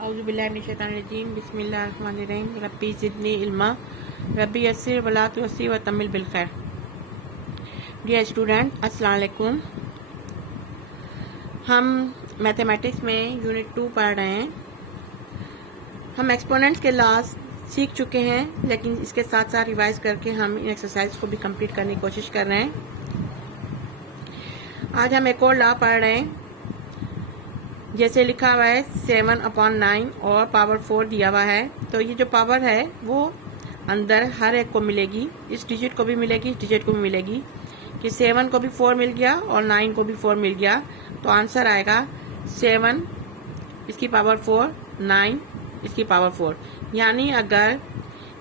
औज़ुबिल्लाहिमिनश्शैतानिर्रजीम बिस्मिल्लाहिर्रहमानिर्रहीम रब्बी ज़िदनी इल्मा रब्बी यस्सिर वला तुअस्सिर व तम्मिल बिल खैर। डियर स्टूडेंट, अस्सलाम वालेकुम। हम मैथमेटिक्स में यूनिट 2 पढ़ रहे हैं। हम एक्सपोनेंट्स के लॉज सीख चुके हैं, लेकिन इसके साथ साथ रिवाइज करके हम इन एक्सरसाइज को भी कंप्लीट करने की कोशिश कर रहे हैं। आज हम एक और लॉ पढ़ रहे हैं। जैसे लिखा हुआ है 7/9 और पावर 4 दिया हुआ है, तो ये जो पावर है वो अंदर हर एक को मिलेगी। इस डिजिट को भी मिलेगी, इस डिजिट को भी मिलेगी। कि 7 को भी 4 मिल गया और 9 को भी 4 मिल गया, तो आंसर आएगा 7 इसकी पावर 4, 9 इसकी पावर 4। यानी अगर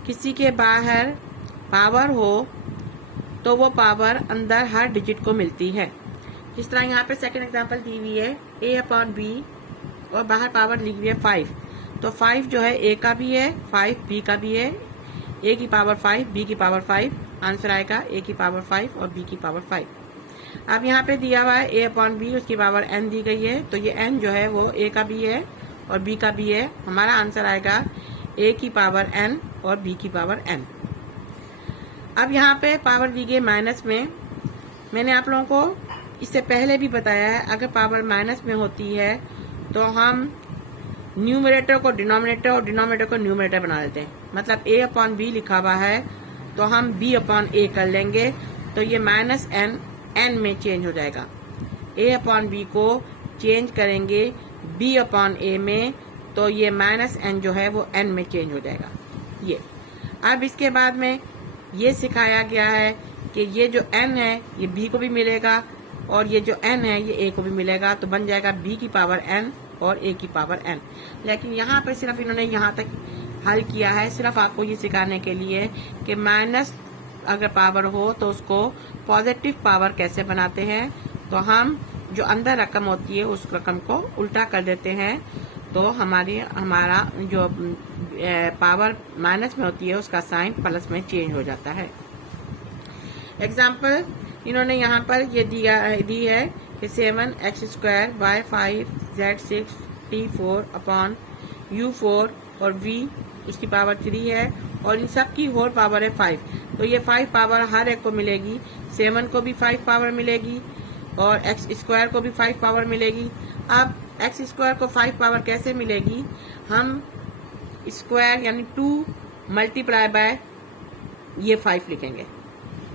किसी के बाहर पावर हो तो वो पावर अंदर हर डिजिट को मिलती है। जिस तरह यहाँ पे सेकंड एग्जांपल दी हुई है a/b और बाहर पावर लिखी हुई है 5, तो 5 जो है a का भी है, 5 b का भी है। a की पावर 5, b की पावर 5, आंसर आएगा a की पावर 5 और b की पावर 5। अब यहाँ पे दिया हुआ है a/b, उसकी पावर n दी गई है, तो ये n जो है वो a का भी है और b का भी है। हमारा आंसर आएगा a की पावर n और b की पावर n। अब यहाँ पे पावर दी गई माइनस में। मैंने आप लोगों को इससे पहले भी बताया है, अगर पावर माइनस में होती है तो हम न्यूमरेटर को डिनोमिनेटर और डिनोमिनेटर को न्यूमरेटर बना लेते हैं। मतलब a/b लिखा हुआ है तो हम b/a कर लेंगे, तो ये -n में चेंज हो जाएगा। a/b को चेंज करेंगे b/a में, तो ये -n जो है वो n में चेंज हो जाएगा। ये अब इसके बाद में ये सिखाया गया है कि ये जो n है ये b को भी मिलेगा और ये जो n है ये a को भी मिलेगा, तो बन जाएगा b की पावर n और a की पावर n। लेकिन यहाँ पर सिर्फ इन्होंने यहाँ तक हल किया है, सिर्फ आपको ये सिखाने के लिए कि माइनस अगर पावर हो तो उसको पॉजिटिव पावर कैसे बनाते हैं। तो हम जो अंदर रकम होती है उस रकम को उल्टा कर देते हैं, तो हमारा जो पावर माइनस में होती है उसका साइन प्लस में चेंज हो जाता है। एग्जाम्पल इन्होंने यहाँ पर ये दी है कि 7x² y 5 z 6 t 4 upon u4 और v इसकी पावर 3 है और इन सब की होल पावर है 5। तो ये 5 पावर हर एक को मिलेगी। 7 को भी 5 पावर मिलेगी और x² को भी 5 पावर मिलेगी। अब x² को 5 पावर कैसे मिलेगी? हम स्क्वायर यानी 2 मल्टीप्लाई बाय ये 5 लिखेंगे।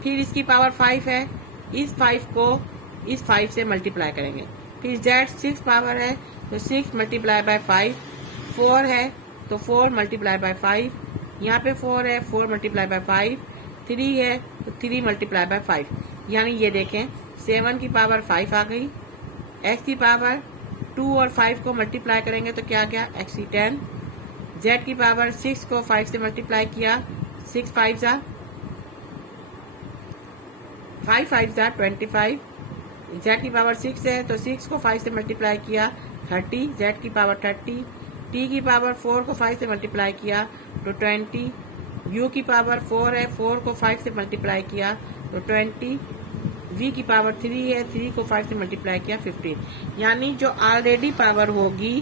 फिर इसकी पावर 5 है, इस 5 को इस 5 से मल्टीप्लाई करेंगे। फिर z 6 पावर है तो 6 मल्टीप्लाई बाय 5, 4 है तो 4 मल्टीप्लाई बाय 5, यहाँ पे 4 है 4 मल्टीप्लाई बाय 5, 3 है तो 3 मल्टीप्लाई बाय 5। यानी ये देखें 7 की पावर 5 आ गई, x की पावर 2 और 5 को मल्टीप्लाई करेंगे तो क्या गया x 10, z की पावर 6 को 5 से मल्टीप्लाई किया, 6 5 जा 5 5 जा 25, z की पावर 6 है तो 6 को 5 से मल्टीप्लाई किया 30, z की पावर 30, t की पावर 4 को 5 से मल्टीप्लाई किया तो 20, u की पावर 4 है 4 को 5 से मल्टीप्लाई किया तो 20, v की पावर 3 है 3 को 5 से मल्टीप्लाई किया 15। यानी जो ऑलरेडी पावर होगी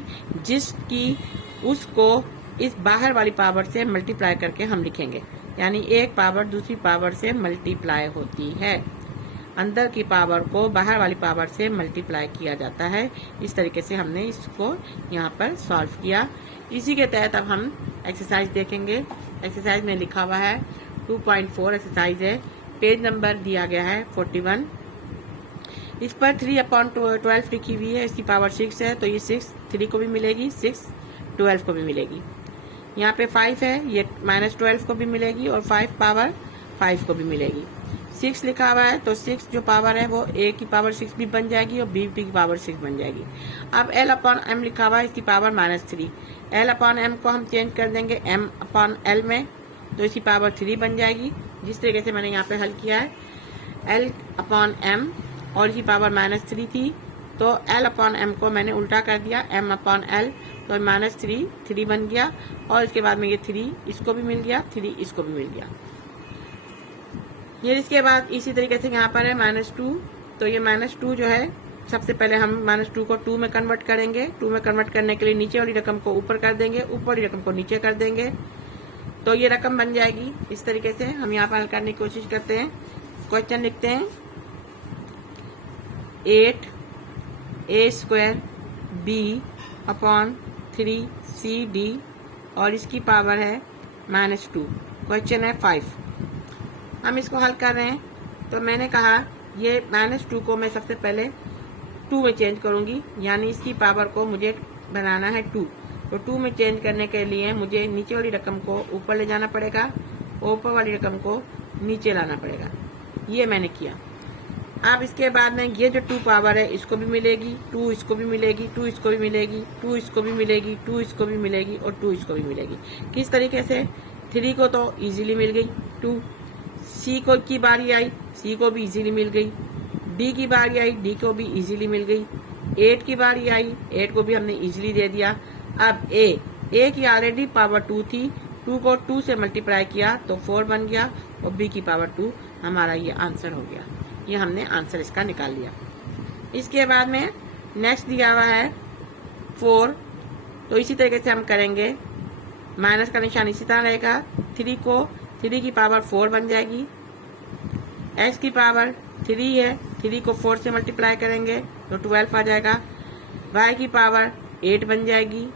जिसकी उसको इस बाहर वाली पावर से मल्टीप्लाई करके हम लिखेंगे। यानी एक पावर दूसरी पावर से मल्टीप्लाई होती है। अंदर की पावर को बाहर वाली पावर से मल्टीप्लाई किया जाता है। इस तरीके से हमने इसको यहाँ पर सॉल्व किया। इसी के तहत अब हम एक्सरसाइज देखेंगे। एक्सरसाइज में लिखा हुआ है 2.4 एक्सरसाइज है, पेज नंबर दिया गया है 41। इस पर 3/12 लिखी हुई है, इसकी पावर 6 है तो ये 6 3 को भी मिलेगी, 6 12 को भी मिलेगी। यहाँ पे 5 है, ये -12 को भी मिलेगी और 5 पावर 5 को भी मिलेगी। 6 लिखा हुआ है तो 6 जो पावर है वो a की पावर 6 भी बन जाएगी और b की पावर 6 बन जाएगी। अब l/m लिखा हुआ है, इसकी पावर -3। l/m को हम चेंज कर देंगे m/l में, तो इसकी पावर 3 बन जाएगी। जिस तरीके से मैंने यहाँ पे हल किया है l/m और इसकी पावर -3 थी, तो l/m को मैंने उल्टा कर दिया m/l, तो -3 बन गया और इसके बाद में ये 3 इसको भी मिल गया, 3 इसको भी मिल गया। ये इसके बाद इसी तरीके से यहाँ पर है -2, तो ये -2 जो है सबसे पहले हम -2 को 2 में कन्वर्ट करेंगे। 2 में कन्वर्ट करने के लिए नीचे वाली रकम को ऊपर कर देंगे, ऊपर वाली रकम को नीचे कर देंगे, तो ये रकम बन जाएगी। इस तरीके से हम यहाँ पर हल करने की कोशिश करते हैं। क्वेश्चन लिखते हैं 8a² b/3cd और इसकी पावर है -2। क्वेश्चन है 5। हम इसको हल कर रहे हैं, तो मैंने कहा ये -2 को मैं सबसे पहले 2 में चेंज करूंगी, यानी इसकी पावर को मुझे बनाना है 2। तो 2 में चेंज करने के लिए मुझे नीचे वाली रकम को ऊपर ले जाना पड़ेगा, ऊपर वाली रकम को नीचे लाना पड़ेगा। ये मैंने किया। अब इसके बाद में ये जो 2 पावर है इसको भी मिलेगी, 2 इसको भी मिलेगी, 2 इसको भी मिलेगी, 2 इसको भी मिलेगी, 2 इसको भी मिलेगी और 2 इसको भी मिलेगी। किस तरीके से? 3 को तो इजीली मिल गई 2, सी को की बारी आई, सी को भी इजीली मिल गई, डी की बारी आई, डी को भी इजीली मिल गई, 8 की बारी आई, 8 को भी हमने इजीली दे दिया। अब ए की ऑलरेडी पावर 2 थी, 2 को 2 से मल्टीप्लाई किया तो 4 बन गया और बी की पावर 2 हमारा ये आंसर हो गया। ये हमने आंसर इसका निकाल लिया। इसके बाद में नेक्स्ट दिया हुआ है 4, तो इसी तरीके से हम करेंगे। माइनस का निशान इसी तरह रहेगा। 3 की पावर 4 बन जाएगी, x की पावर 3 है, 3 को 4 से मल्टीप्लाई करेंगे तो 12 आ जाएगा, y की पावर 8 बन जाएगी,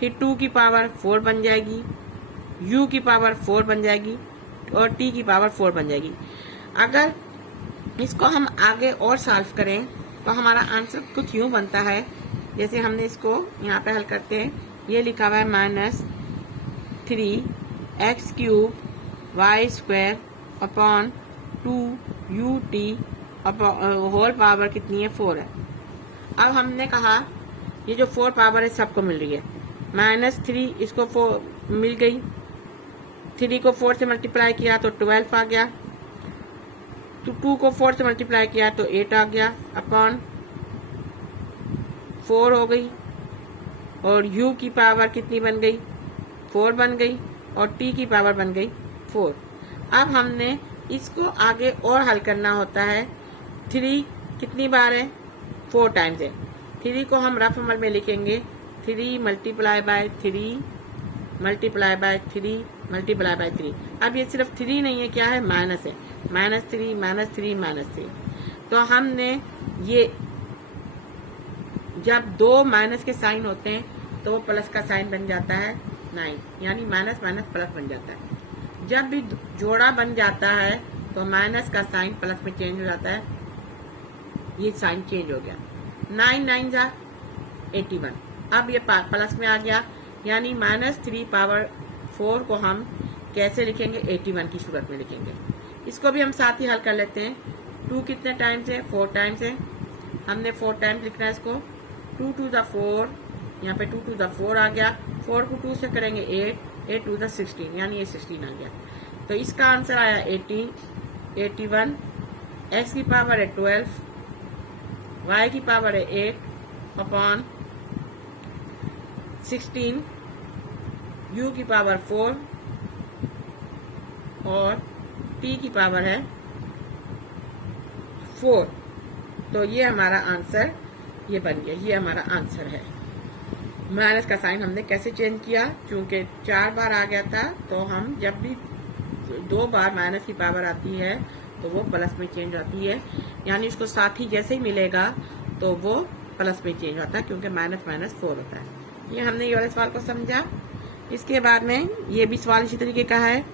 फिर 2 की पावर 4 बन जाएगी, u की पावर 4 बन जाएगी और t की पावर 4 बन जाएगी। अगर इसको हम आगे और सॉल्व करें तो हमारा आंसर कुछ यूं बनता है, जैसे हमने इसको यहाँ पे हल करते हैं। ये लिखा हुआ है -3x³ y² upon 2ut whole power कितनी है? 4 है। अब हमने कहा ये जो 4 पावर है सबको मिल रही है। -3 इसको 4 मिल गई, 3 को 4 से मल्टीप्लाई किया तो 12 आ गया, तो 2 को 4 से मल्टीप्लाई किया तो 8 आ गया, अपॉन 4 हो गई और u की पावर कितनी बन गई? 4 बन गई और t की पावर बन गई 4। अब हमने इसको आगे और हल करना होता है। 3 कितनी बार है? 4 टाइम्स है। 3 को हम रफ अमल में लिखेंगे 3 multiply by 3 multiply by 3 multiply by 3। अब ये सिर्फ 3 नहीं है, क्या है? माइनस है, -3 -3 -3। तो हमने ये जब 2 माइनस के साइन होते हैं तो वो प्लस का साइन बन जाता है 9, यानी माइनस माइनस प्लस बन जाता है। जब भी जोड़ा बन जाता है तो माइनस का साइन प्लस में चेंज हो जाता है, ये साइन चेंज हो गया। 9 9 जा 81, अब ये प्लस में आ गया, यानी -3 पावर 4 को हम कैसे लिखेंगे? 81 की सूरत में लिखेंगे। इसको भी हम साथ ही हल कर लेते हैं। 2 कितने टाइम्स है? 4 टाइम्स है, हमने 4 टाइम्स लिखना है इसको। 2 to the 4, यहाँ पे 2 to the 4 आ गया, 4 को 2 से करेंगे 8, 8 to the 16, यानी ये 16 आ गया। तो इसका आंसर आया 80, 81। x की पावर है 12, y की पावर है 8 अपॉन 16, u की पावर 4 और t की पावर है 4। तो ये हमारा आंसर ये बन गया, ये हमारा आंसर है। माइनस का साइन हमने कैसे चेंज किया? क्योंकि 4 बार आ गया था, तो हम जब भी 2 बार माइनस की पावर आती है तो वो प्लस में चेंज होती है, यानी उसको साथ ही जैसे ही मिलेगा तो वो प्लस में चेंज होता है, क्योंकि -4 होता है। ये हमने ये वाले सवाल को समझा। इसके बाद में ये भी सवाल इसी तरीके का है।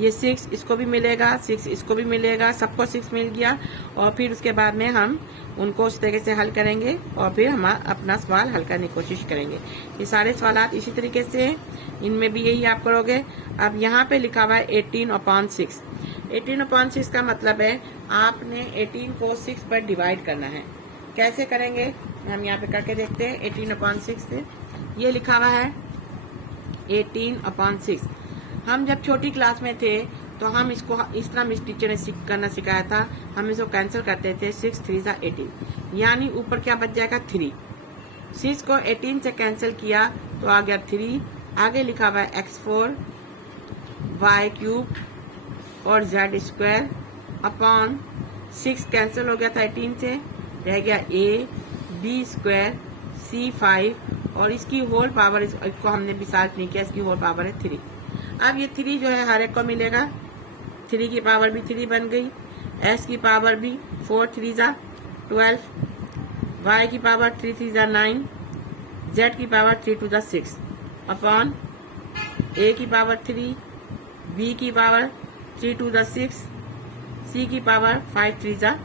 ये 6 इसको भी मिलेगा, 6 इसको भी मिलेगा, सबको 6 मिल गया और फिर उसके बाद में हम उनको उस तरीके से हल करेंगे और फिर हम अपना सवाल हल करने की कोशिश करेंगे। ये सारे सवाल इसी तरीके से, इनमें भी यही आप करोगे। अब यहाँ पे लिखा हुआ है 18/6। 18/6 का मतलब है आपने 18 को 6 पर डिवाइड करना है। कैसे करेंगे हम यहाँ पे करके देखते हैं। 18/6 से ये लिखा हुआ है 18/6। हम जब छोटी क्लास में थे तो हम इसको इस तरह मिस टीचर ने करना सिखाया था। हम इसको कैंसिल करते थे, 6 3 18, यानी ऊपर क्या बच जाएगा 3। 6 को 18 से कैंसिल किया तो आ गया 3। आगे लिखा हुआ है x4 y³ और z² अपॉन 6 कैंसिल हो गया था 18 से, रह गया a b स्क्वायर c 5 और इसकी होल पावर, इसको हमने विसार नहीं किया, इसकी होल पावर है 3। अब ये 3 जो है हर एक को मिलेगा, 3 की पावर भी 3 बन गई, s की पावर भी 4 3 जा 12, y की पावर 3 3 जा 9, z की पावर 3 2 जा 6 अपॉन a की पावर 3, b की पावर 3 2 जा 6, c की पावर 5 3 जा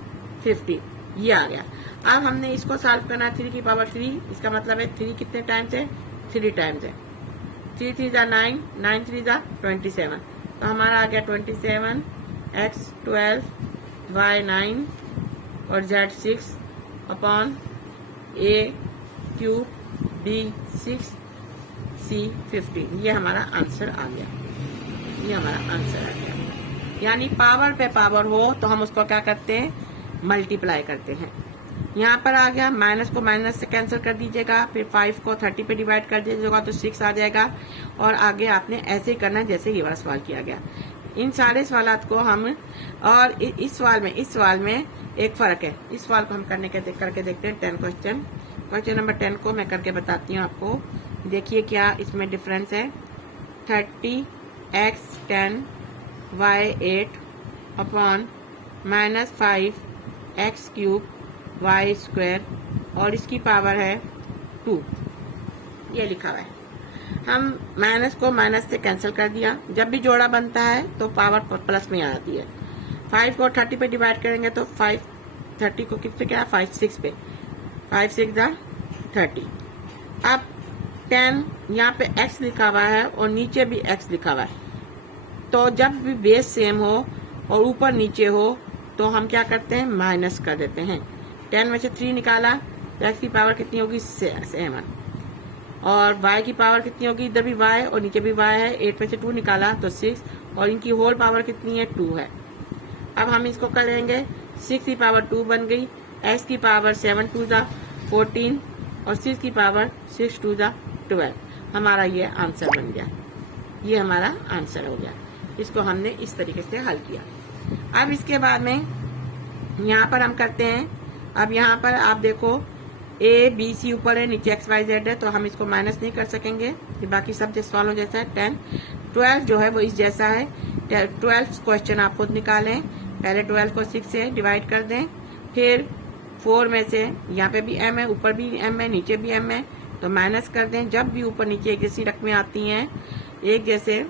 50। ये आ गया। अब हमने इसको सॉल्व करना है 3 की पावर 3, इसका मतलब है 3 कितने टाइम्स है, 3 टाइम्स है, 3 3 जा 9, 9 3 जा 27, तो हमारा आ गया 27, x 12, y 9 और z 6 upon a cube b 6 c 15। ये हमारा आंसर आ गया, ये हमारा आंसर आ गया। यानी पावर पे पावर हो तो हम उसको क्या करते हैं, मल्टीप्लाई करते हैं। यहाँ पर आ गया, माइनस को माइनस से कैंसिल कर दीजिएगा, फिर 5 को 30 पे डिवाइड कर दीजिएगा तो 6 आ जाएगा। और आगे आपने ऐसे ही करना है जैसे ये वाला सवाल किया गया। इन सारे सवालात को हम, और इस सवाल में एक फर्क है, इस सवाल को हम करके देखते हैं 10 क्वेश्चन नंबर 10 को मैं करके बताती हूँ आपको। देखिए क्या इसमें डिफरेंस है, 30x 10 y 8 upon -5 x cube y square और इसकी पावर है 2, ये लिखा हुआ है। हम माइनस को माइनस से कैंसिल कर दिया, जब भी जोड़ा बनता है तो पावर प्लस में आ जाती है। 5 को 30 पे डिवाइड करेंगे तो 5 30 को किस पे क्या, 5 6 पे, 5 6 जा 30। अब 10 यहाँ पे x लिखा हुआ है और नीचे भी x लिखा हुआ है, तो जब भी बेस सेम हो और ऊपर नीचे हो तो हम क्या करते हैं, माइनस कर देते हैं। 10 में से 3 निकाला तो x की पावर कितनी होगी, 7, और y की पावर कितनी होगी, इधर भी y और नीचे भी y है, 8 में से 2 निकाला तो 6, और इनकी होल पावर कितनी है, 2 है। अब हम इसको कर लेंगे, 6 की पावर 2 बन गई, x की पावर 7 2 जा 14 और 6 की पावर 6 2 जा 12। हमारा ये आंसर बन गया, ये हमारा आंसर हो गया। इसको हमने इस तरीके से हल किया। अब इसके बाद में यहाँ पर हम करते हैं, अब यहाँ पर आप देखो a b c ऊपर है, नीचे x y z है, तो हम इसको माइनस नहीं कर सकेंगे, ये बाकी सब जैसे सॉल्व जैसा है। 10 12 जो है वो इस जैसा है। 12 क्वेश्चन आप खुद निकालें, पहले 12 को 6 से डिवाइड कर दें, फिर 4 में से यहाँ पे भी m है, ऊपर भी m है, नीचे भी m है, तो माइनस कर दें। जब भी ऊपर नीचे एक जैसी रकमें आती हैं, एक जैसे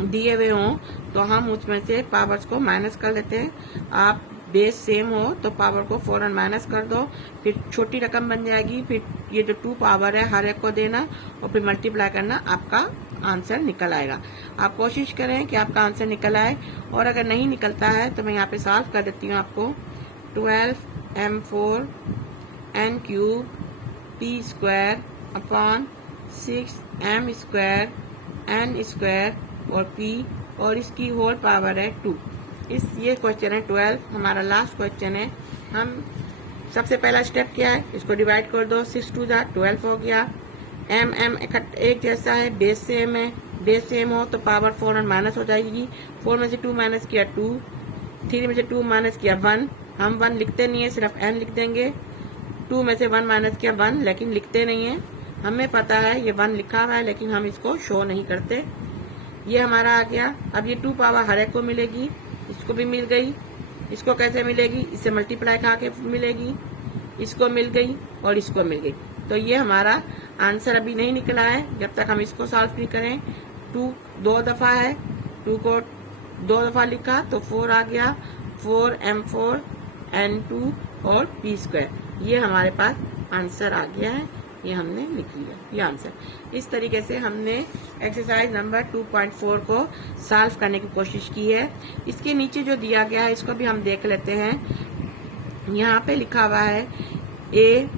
दिए हुए हों, तो हम उसमें से पावर्स को माइनस कर लेते हैं। आप बेस सेम हो तो पावर को फौरन माइनस कर दो, फिर छोटी रकम बन जाएगी, फिर ये जो 2 पावर है हर एक को देना और फिर मल्टीप्लाई करना, आपका आंसर निकल आएगा। आप कोशिश करें कि आपका आंसर निकल आए, और अगर नहीं निकलता है तो मैं यहाँ पे सॉल्व कर देती हूँ आपको। 12m4 n cube p square upon 6m square n square और p और इसकी होल पावर है 2। ये क्वेश्चन है 12, हमारा लास्ट क्वेश्चन है। हम सबसे पहला स्टेप क्या है, इसको डिवाइड कर दो, 6 2 जा 12 हो गया। m एक जैसा है, बेस सेम है, बेस सेम हो तो पावर फौरन माइनस हो जाएगी। 4 में से 2 माइनस किया 2, 3 में से 2 माइनस किया 1, हम 1 लिखते नहीं है, सिर्फ n लिख देंगे। 2 में से 1 माइनस किया 1, लेकिन लिखते नहीं है, हमें पता है ये 1 लिखा हुआ है लेकिन हम इसको शो नहीं करते। ये हमारा आ गया। अब ये 2 पावर हर एक को मिलेगी, इसको भी मिल गई, इसको कैसे मिलेगी, इससे मल्टीप्लाई खा के मिलेगी, इसको मिल गई और इसको मिल गई। तो ये हमारा आंसर अभी नहीं निकला है जब तक हम इसको सॉल्व नहीं करें। 2 2 दफा है, 2 को 2 दफा लिखा तो 4 आ गया, 4m4 n2 और p स्क्वायर। ये हमारे पास आंसर आ गया है, ये हमने लिख लिया, ये आंसर। इस तरीके से हमने एक्सरसाइज नंबर 2.4 को सॉल्व करने की कोशिश की है। इसके नीचे जो दिया गया है इसको भी हम देख लेते हैं। यहाँ पे लिखा हुआ है a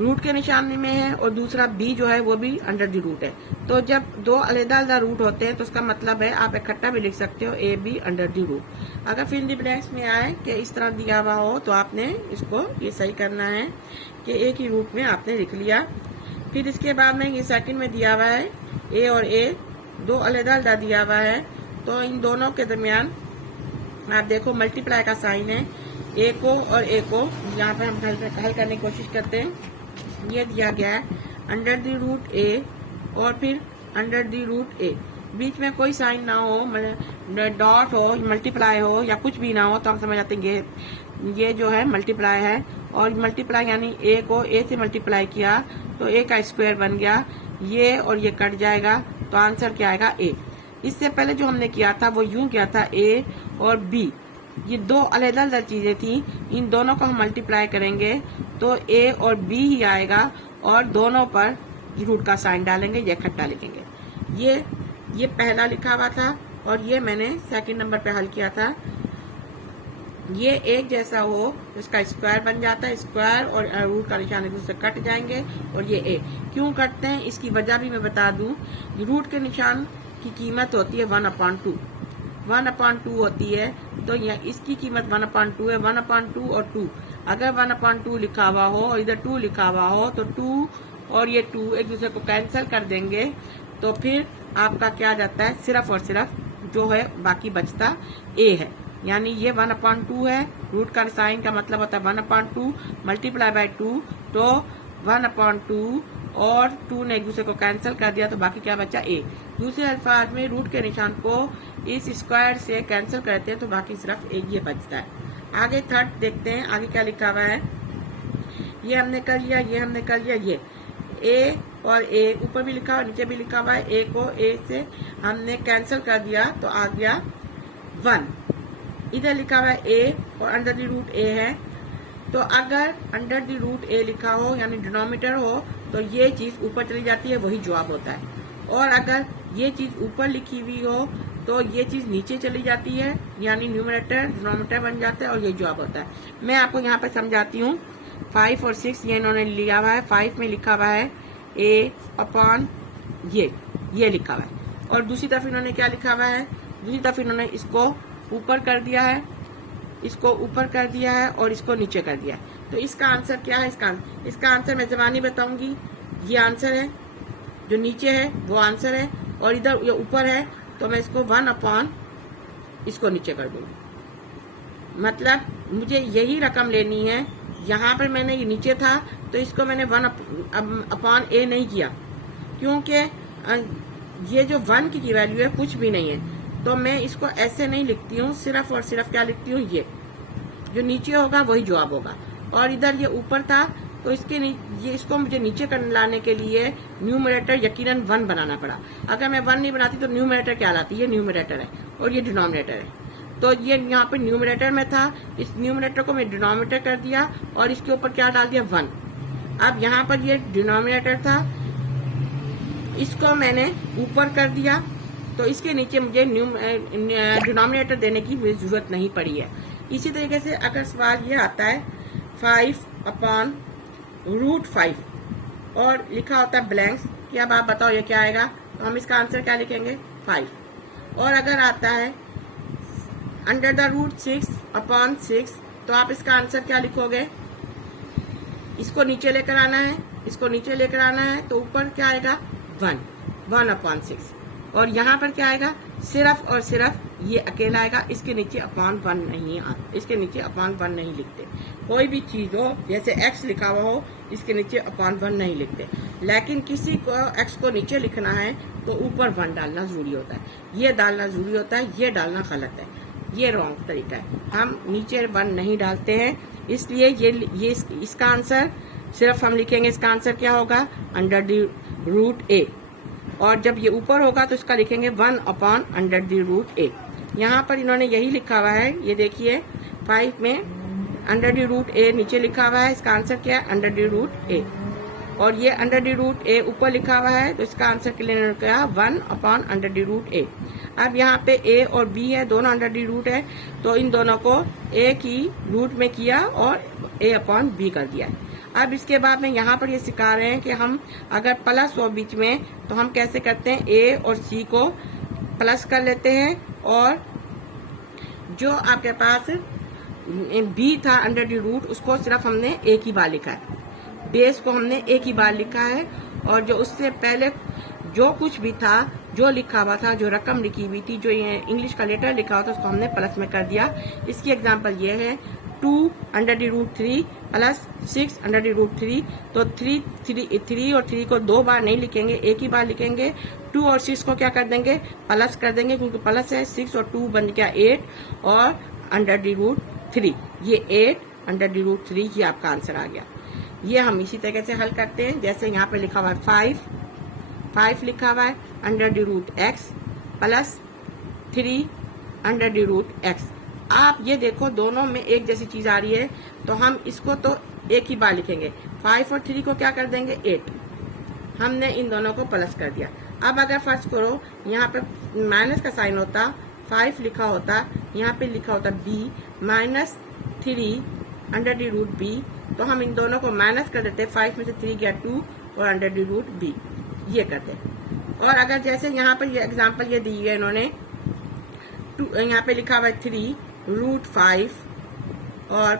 रूट के निशान में है और दूसरा b जो है वो भी अंडर द रूट है। तो जब 2 अलग-अलग रूट होते हैं तो उसका मतलब है आप इकट्ठा भी लिख सकते हो a b under the root. अगर फिर द ब्लैंक्स में आए कि इस तरह दिया हुआ हो तो आपने इसको ये सही करना है कि एक ही रूट में आपने लिख लिया। फिर इसके बाद में ये सेकंड में दिया हुआ है a और a 2 अलग-अलग दिया हुआ है, तो इन दोनों के दरमियान आप देखो मल्टीप्लाई का साइन है, ए को और ए को यहाँ पर हम हल करने की कोशिश करते हैं। ये दिया गया है अंडर द रूट ए और फिर अंडर द रूट ए, बीच में कोई साइन ना हो, डॉट हो, मल्टीप्लाई हो या कुछ भी ना हो, तो हम समझ जाते हैं ये जो है मल्टीप्लाई है। और मल्टीप्लाई यानी ए को ए से मल्टीप्लाई किया तो ए का स्क्वायर बन गया, ये और ये कट जाएगा, तो आंसर क्या आएगा ए। इससे पहले जो हमने किया था वो यूं किया था ए और बी, ये दो अलग अलग चीजें थी, इन दोनों को हम मल्टीप्लाई करेंगे तो ए और बी ही आएगा और दोनों पर रूट का साइन डालेंगे, ये इकट्ठा लिखेंगे। ये पहला लिखा हुआ था और ये मैंने सेकंड नंबर पे हल किया था। ये एक जैसा हो इसका स्क्वायर बन जाता है, स्क्वायर और रूट का निशान एक दूसरे कट जाएंगे और ये ए क्यों कटते हैं इसकी वजह भी मैं बता दूं। रूट के निशान की कीमत होती है 1/2, 1/2 होती है, तो यह इसकी कीमत 1/2 है। 1/2 और 2, अगर 1/2 लिखा हुआ हो और इधर 2 लिखा हुआ हो तो 2 और ये 2 एक दूसरे को कैंसिल कर देंगे, तो फिर आपका क्या जाता है, सिर्फ और सिर्फ जो है बाकी बचता ए है। यानी ये 1/2 है, रूट का साइन का मतलब होता है 1/2 मल्टीप्लाई बाय 2, तो 1/2 और 2 ने एक दूसरे को कैंसिल कर दिया तो बाकी क्या बचा ए। दूसरे अल्फाज में रूट के निशान को इस स्क्वायर से कैंसिल करते हैं तो बाकी सिर्फ ए ये बचता है। आगे थर्ड देखते हैं, आगे क्या लिखा हुआ है। ये हमने कर लिया, ये हमने कर लिया, ये ए और ए ऊपर भी लिखा हुआ नीचे भी लिखा हुआ है, ए को ए से हमने कैंसिल कर दिया तो आ गया 1। इधर लिखा हुआ है ए और अंडर द रूट ए है, तो अगर अंडर द रूट ए लिखा हो यानी डिनोमिनेटर हो तो ये चीज ऊपर चली जाती है, वही जवाब होता है। और अगर ये चीज ऊपर लिखी हुई हो तो ये चीज नीचे चली जाती है, यानी न्यूमरेटर डिनोमिनेटर बन जाता है और ये जवाब होता है। मैं आपको यहाँ पे समझाती हूँ। 5 और 6 ये इन्होंने लिया हुआ है, 5 में लिखा हुआ है ए अपॉन ये लिखा हुआ है, और दूसरी तरफ इन्होंने क्या लिखा हुआ है, दूसरी तरफ इन्होंने इसको ऊपर कर दिया है, इसको ऊपर कर दिया है और इसको नीचे कर दिया है। तो इसका आंसर क्या है, इसका आंसर मैं जबानी बताऊंगी। ये आंसर है, जो नीचे है वो आंसर है, और इधर ये ऊपर है तो मैं इसको 1 अपॉन इसको नीचे कर दूंगी। मतलब मुझे यही रकम लेनी है। यहाँ पर मैंने ये नीचे था तो इसको मैंने 1 अपॉन ए नहीं किया, क्योंकि ये जो 1 की वैल्यू है कुछ भी नहीं है, तो मैं इसको ऐसे नहीं लिखती हूँ, सिर्फ और सिर्फ क्या लिखती हूँ, ये जो नीचे होगा वही जवाब होगा। और इधर ये ऊपर था तो ये इसको मुझे नीचे लाने के लिए न्यूमरेटर यकीनन 1 बनाना पड़ा। अगर मैं 1 नहीं बनाती तो न्यूमरेटर क्या लाती, ये न्यूमरेटर है और ये डिनोमिनेटर है, तो ये यहाँ पे न्यूमरेटर में था, इस न्यूमरेटर को मैं डिनोमिनेटर कर दिया और इसके ऊपर क्या डाल दिया 1। अब यहाँ पर ये डिनोमिनेटर था, इसको मैंने ऊपर कर दिया, तो इसके नीचे मुझे डिनोमिनेटर देने की जरूरत नहीं पड़ी है। इसी तरीके से अगर सवाल ये आता है 5/√5 और लिखा होता है ब्लैंक्स, कि अब आप बताओ ये क्या आएगा, तो हम इसका आंसर क्या लिखेंगे 5। और अगर आता है अंडर द रूट 6/6, तो आप इसका आंसर क्या लिखोगे, इसको नीचे लेकर आना है, इसको नीचे लेकर आना है, तो ऊपर क्या आएगा 1/6, और यहाँ पर क्या आएगा, सिर्फ और सिर्फ ये अकेला आएगा, इसके नीचे अपॉन 1 नहीं, इसके नीचे अपॉन 1 नहीं लिखते। कोई भी चीज हो जैसे x लिखा हुआ हो, इसके नीचे अपॉन 1 नहीं लिखते, लेकिन किसी को x को नीचे लिखना है तो ऊपर 1 डालना जरूरी होता है, ये डालना जरूरी होता है, ये डालना गलत है, ये रॉन्ग तरीका है। हम नीचे 1 नहीं डालते हैं, इसलिए ये इसका आंसर सिर्फ हम लिखेंगे, इसका आंसर क्या होगा अंडर द रूट ए, और जब ये ऊपर होगा तो इसका लिखेंगे 1/√a। यहाँ पर इन्होंने यही लिखा हुआ है, ये देखिए 5 में √a नीचे लिखा हुआ है, इसका आंसर क्या है √a, और ये √a ऊपर लिखा हुआ है, तो इसका आंसर क्लियर क्या 1/√a। अब यहाँ पे a और b है, दोनों √, है, तो इन दोनों को a की रूट में किया और a/b कर दिया है। अब इसके बाद में यहाँ पर ये सिखा रहे हैं कि हम अगर प्लस हो बीच में तो हम कैसे करते हैं, a और c को प्लस कर लेते हैं, और जो आपके पास b था √, उसको सिर्फ हमने एक ही बार लिखा है, बेस को हमने एक ही बार लिखा है, और जो उससे पहले जो कुछ भी था, जो लिखा हुआ था, जो रकम लिखी हुई थी, जो ये इंग्लिश का लेटर लिखा हुआ था, उसको हमने प्लस में कर दिया। इसकी एग्जांपल ये है 2√3 प्लस 6√3। तो 3 और 3 को 2 बार नहीं लिखेंगे, एक ही बार लिखेंगे। 2 और 6 को क्या कर देंगे, प्लस कर देंगे, क्योंकि प्लस है। 6 और 2 बन गया 8 और √3, ये 8√3 ये आपका आंसर आ गया। ये हम इसी तरह से हल करते हैं। जैसे यहाँ पे लिखा हुआ है 5 लिखा हुआ है √x प्लस 3 √x। आप ये देखो दोनों में एक जैसी चीज आ रही है, तो हम इसको तो एक ही बार लिखेंगे। 5 और 3 को क्या कर देंगे, 8। हमने इन दोनों को प्लस कर दिया। अब अगर फर्स्ट करो यहाँ पे माइनस का साइन होता, 5 लिखा होता, यहाँ पे लिखा होता b -3 √b, तो हम इन दोनों को माइनस कर देते। 5 में से 3 गया 2 और √b ये करते। और अगर जैसे यहाँ पर ये एग्जाम्पल ये दी है इन्होंने, यहाँ पे लिखा हुआ है 3√5 और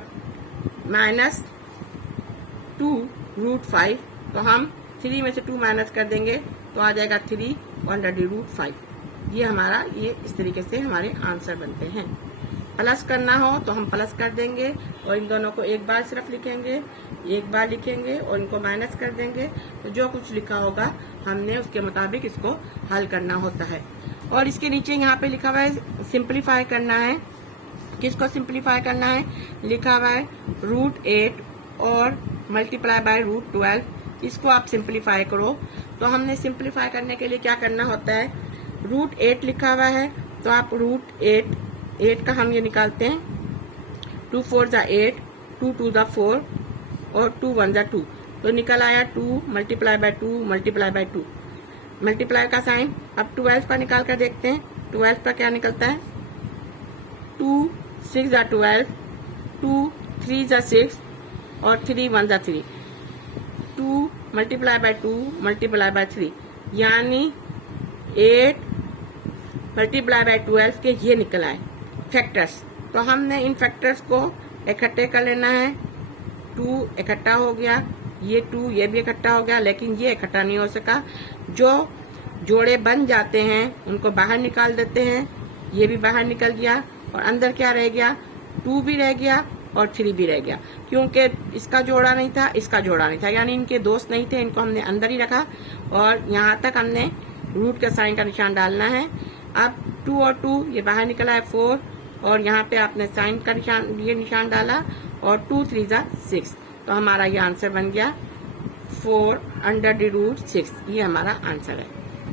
-2√5, तो हम 3 में से 2 माइनस कर देंगे तो आ जाएगा 3 और √5। ये हमारा ये इस तरीके से हमारे आंसर बनते हैं। प्लस करना हो तो हम प्लस कर देंगे और इन दोनों को एक बार सिर्फ लिखेंगे, एक बार लिखेंगे और इनको माइनस कर देंगे। तो जो कुछ लिखा होगा हमने उसके मुताबिक इसको हल करना होता है। और इसके नीचे यहाँ पे लिखा हुआ है सिंप्लीफाई करना है। किसको सिंप्लीफाई करना है, लिखा हुआ है √8 और मल्टीप्लाई बाय √12। इसको आप सिंप्लीफाई करो। तो हमने सिंप्लीफाई करने के लिए क्या करना होता है, √8 लिखा हुआ है तो आप √8 का हम ये निकालते हैं। 2 4 = 8, 2 2 = 4 और 2 1 = 2, तो निकल आया 2 multiply by 2 multiply by 2। Multiply का साइन। अब 12 का निकाल कर देखते हैं, 12 का क्या निकलता है, 2 6 = 12, 2 3 = 6 और 3 1 = 3। 2 मल्टीप्लाई बाय 2 मल्टीप्लाई बाय 3, यानी 8 मल्टीप्लाई बाय 12 के ये निकल आए फैक्टर्स। तो हमने इन फैक्टर्स को इकट्ठे कर लेना है। 2 इकट्ठा हो गया, ये 2 ये भी इकट्ठा हो गया, लेकिन ये इकट्ठा नहीं हो सका। जो जोड़े बन जाते हैं उनको बाहर निकाल देते हैं। ये भी बाहर निकल गया और अंदर क्या रह गया, 2 भी रह गया और 3 भी रह गया, क्योंकि इसका जोड़ा नहीं था, इसका जोड़ा नहीं था, यानी इनके दोस्त नहीं थे। इनको हमने अंदर ही रखा और यहाँ तक हमने रूट के साइन का निशान डालना है। अब 2 और 2 ये बाहर निकला है 4 और यहाँ पे आपने साइन का निशान ये निशान डाला और 2 3 = 6, तो हमारा ये आंसर बन गया 4√6। ये हमारा आंसर है।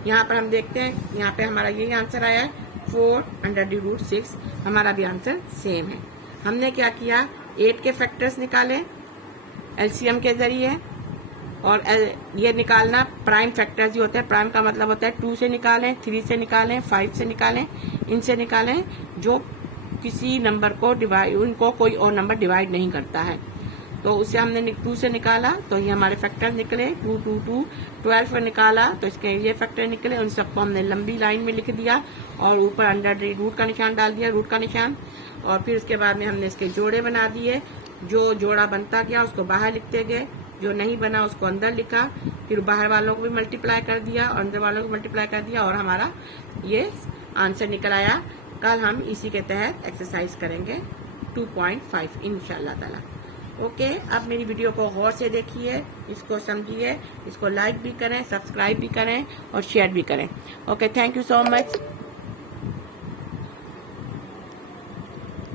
यहाँ पर हम देखते हैं, यहाँ पे हमारा यही आंसर आया है 4√6। हमारा भी आंसर सेम है। हमने क्या किया, 8 के फैक्टर्स निकाले एलसीएम के जरिए, और ये निकालना प्राइम फैक्टर्स ही होता है। प्राइम का मतलब होता है 2 से निकालें, 3 से निकालें, 5 से निकालें, इनसे निकालें जो किसी नंबर को डिवाइड, उनको कोई और नंबर डिवाइड नहीं करता है। तो उससे हमने 2 से निकाला तो ये हमारे फैक्टर निकले 2 2 2। 12 पर निकाला तो इसके ये फैक्टर निकले, उन सबको हमने लंबी लाइन में लिख दिया और ऊपर अंडर रूट का निशान डाल दिया, रूट का निशान। और फिर उसके बाद में हमने इसके जोड़े बना दिए। जो जोड़ा बनता गया उसको बाहर लिखते गए, जो नहीं बना उसको अंदर लिखा, फिर बाहर वालों को भी मल्टीप्लाई कर दिया और अंदर वालों को मल्टीप्लाई कर दिया और हमारा ये आंसर निकल आया। कल हम इसी के तहत एक्सरसाइज करेंगे 2.5 इंशाल्लाह ताला। ओके, अब मेरी वीडियो को गौर से देखिए, इसको समझिए, इसको लाइक भी करें, सब्सक्राइब भी करें और शेयर भी करें। Okay, thank you so much.